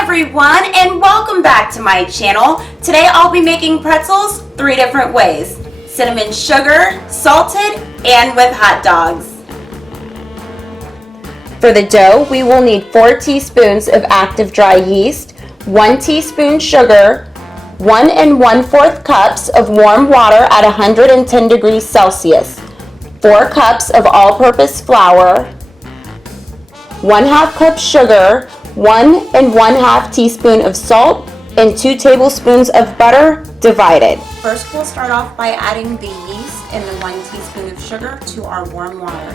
everyone, and welcome back to my channel. Today I'll be making pretzels 3 different ways: cinnamon sugar, salted, and with hot dogs. For the dough, we will need 4 teaspoons of active dry yeast, 1 teaspoon sugar, 1 1/4 cups of warm water at 110 degrees Celsius, 4 cups of all-purpose flour, 1/2 cup sugar, 1 1/2 teaspoon of salt, and 2 tablespoons of butter divided. First, we'll start off by adding the yeast and the 1 teaspoon of sugar to our warm water.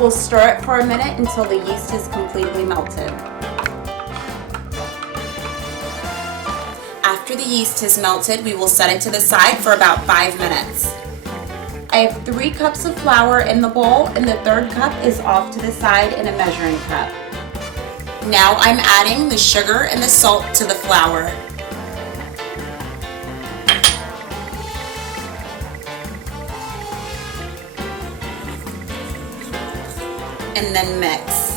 We'll stir it for a minute until the yeast is completely melted. After the yeast has melted, we will set it to the side for about 5 minutes. I have 3 cups of flour in the bowl, and the 3rd cup is off to the side in a measuring cup. Now I'm adding the sugar and the salt to the flour. And then mix.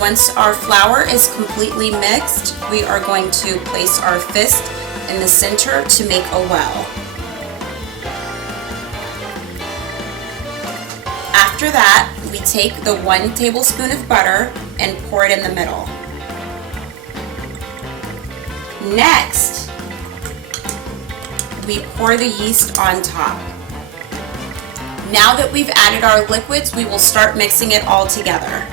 Once our flour is completely mixed, we are going to place our fist in the center to make a well. After that, we take the 1 tablespoon of butter and pour it in the middle. Next, we pour the yeast on top. Now that we've added our liquids, we will start mixing it all together.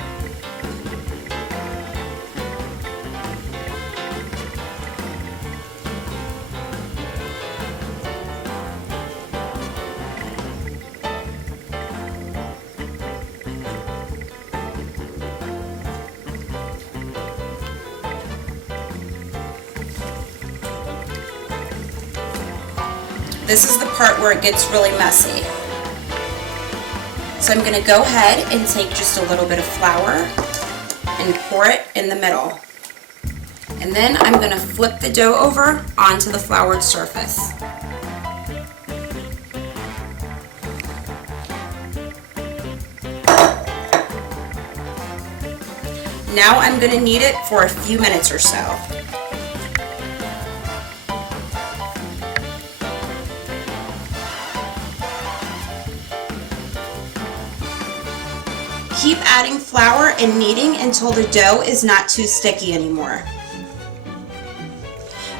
This is the part where it gets really messy. So I'm going to go ahead and take just a little bit of flour and pour it in the middle. And then I'm going to flip the dough over onto the floured surface. Now I'm going to knead it for a few minutes or so. Keep adding flour and kneading until the dough is not too sticky anymore.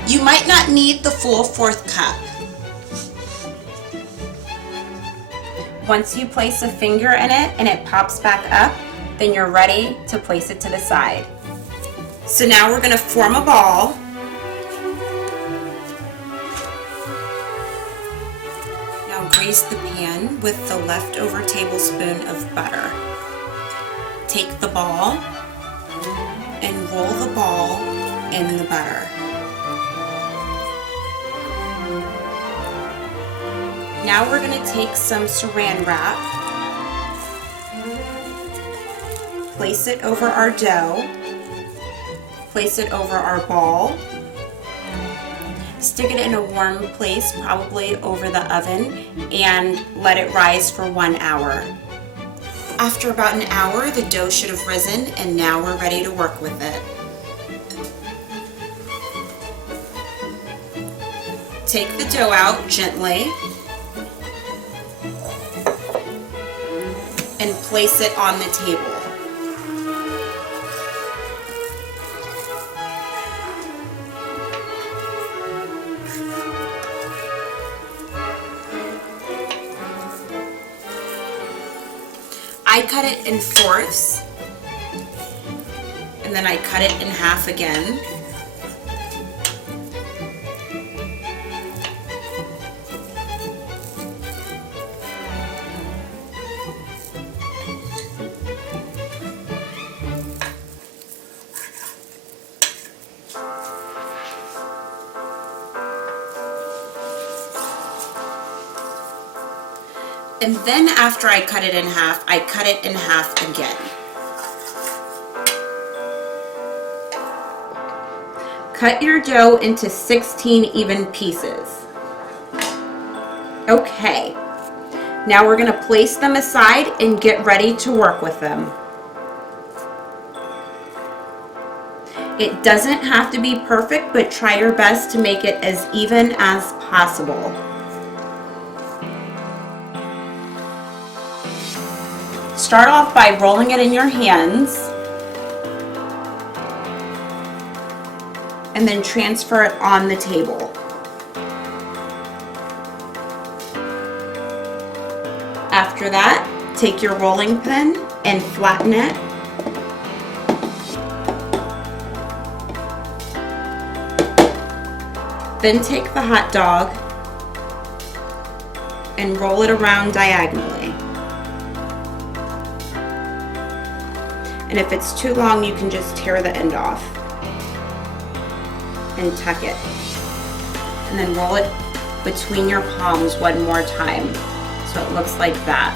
You might not need the full 4th cup. Once you place a finger in it and it pops back up, then you're ready to place it to the side. So now we're going to form a ball. Now grease the pan with the leftover tablespoon of butter. Take the ball and roll the ball in the butter. Now we're going to take some saran wrap, place it over our dough, place it over our ball, stick it in a warm place, probably over the oven, and let it rise for 1 hour. After about an hour, the dough should have risen, and now we're ready to work with it. Take the dough out gently and place it on the table. I cut it in 4ths, and then I cut it in half again. And then after I cut it in half, I cut it in half again. Cut your dough into 16 even pieces. Okay, now we're going to place them aside and get ready to work with them. It doesn't have to be perfect, but try your best to make it as even as possible. Start off by rolling it in your hands and then transfer it on the table. After that, take your rolling pin and flatten it. Then take the hot dog and roll it around diagonally. And if it's too long, you can just tear the end off and tuck it. And then roll it between your palms one more time so it looks like that.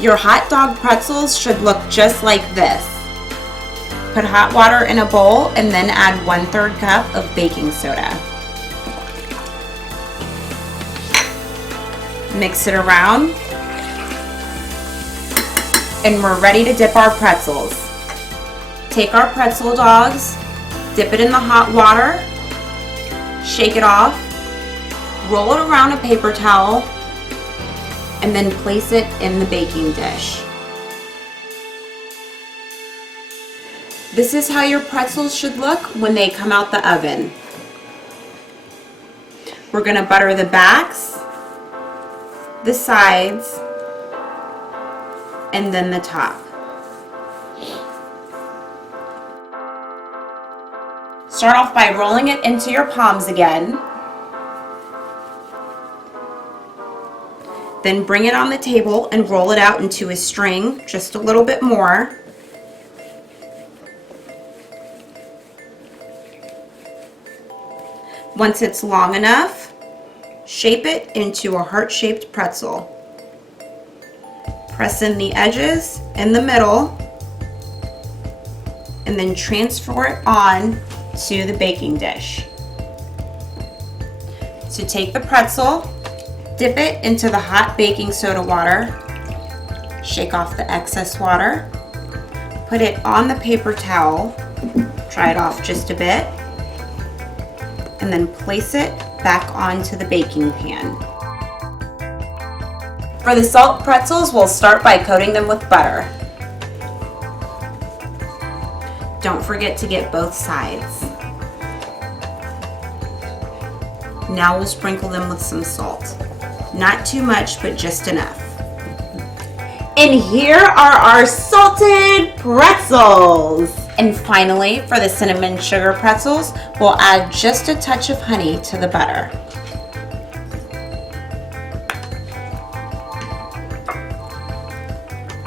Your hot dog pretzels should look just like this. Put hot water in a bowl and then add 1/3 cup of baking soda. Mix it around and we're ready to dip our pretzels. Take our pretzel dogs, dip it in the hot water, shake it off, roll it around a paper towel, and then place it in the baking dish. This is how your pretzels should look when they come out the oven. We're going to butter the backs, the sides, and then the top. Start off by rolling it into your palms again. Then bring it on the table and roll it out into a string, just a little bit more. Once it's long enough, shape it into a heart-shaped pretzel. Press in the edges in the middle and then transfer it on to the baking dish. So take the pretzel, dip it into the hot baking soda water, shake off the excess water, put it on the paper towel, dry it off just a bit, and then place it back onto the baking pan. For the salt pretzels, we'll start by coating them with butter. Don't forget to get both sides. Now we'll sprinkle them with some salt. Not too much, but just enough. And here are our salted pretzels. And finally, for the cinnamon sugar pretzels, we'll add just a touch of honey to the butter.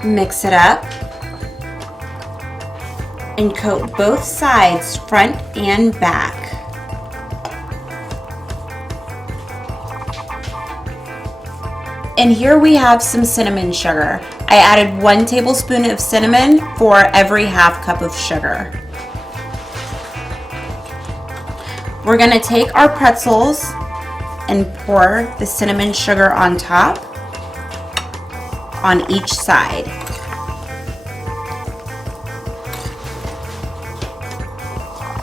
Mix it up and coat both sides, front and back. And here we have some cinnamon sugar. I added 1 tablespoon of cinnamon for every half cup of sugar. We're going to take our pretzels and pour the cinnamon sugar on top on each side.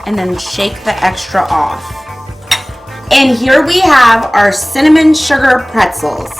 And then shake the extra off. And here we have our cinnamon sugar pretzels.